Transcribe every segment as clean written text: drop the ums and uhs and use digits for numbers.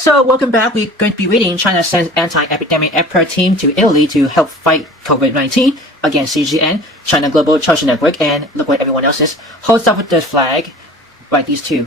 So welcome back. We're going to be reading China sends anti-epidemic expert team to Italy to help fight COVID-19 against CGTN, China Global Social Network, and look what everyone else is. Holds up with the flag, like these two,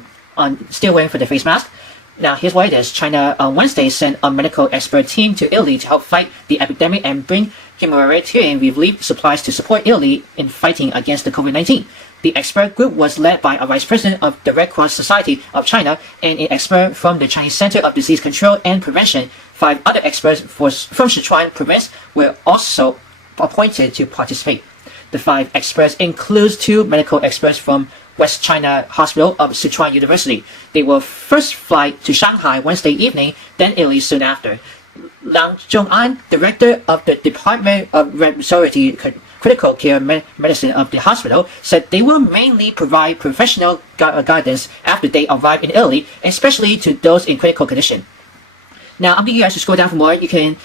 still waiting for the face mask. Now here's what it is. China on Wednesday sent a medical expert team to Italy to help fight the epidemic and bring humanitarian relief supplies to support Italy in fighting against the COVID-19. The expert group was led by a vice president of the Red Cross Society of China and an expert from the Chinese Center of Disease Control and Prevention. 5 other experts from Sichuan Province were also appointed to participate. The 5 experts include 2 medical experts from West China Hospital of Sichuan University. They will first fly to Shanghai Wednesday evening, then Italy soon after. Liang Zong An, director of the Department of Respiratory Critical Care Medicine of the hospital, said they will mainly provide professional guidance after they arrive in Italy, especially to those in critical condition. Now, I'm going you guys to scroll down for more. You can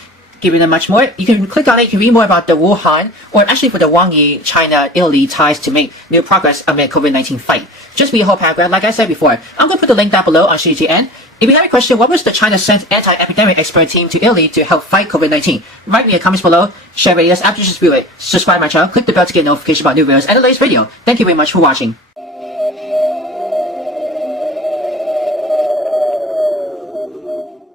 give it much more. You can click on it. You can read more about the Wuhan, or actually for the Wang Yi China-Italy ties to make new progress amid COVID-19 fight. Just read the whole paragraph. Like I said before, I'm going to put the link down below on CGTN. If you have a question, what was the China sent anti-epidemic expert team to Italy to help fight COVID-19? Write me in the comments below. Share videos after you just view it. Subscribe my channel. Click the bell to get notification about new videos and the latest video. Thank you very much for watching.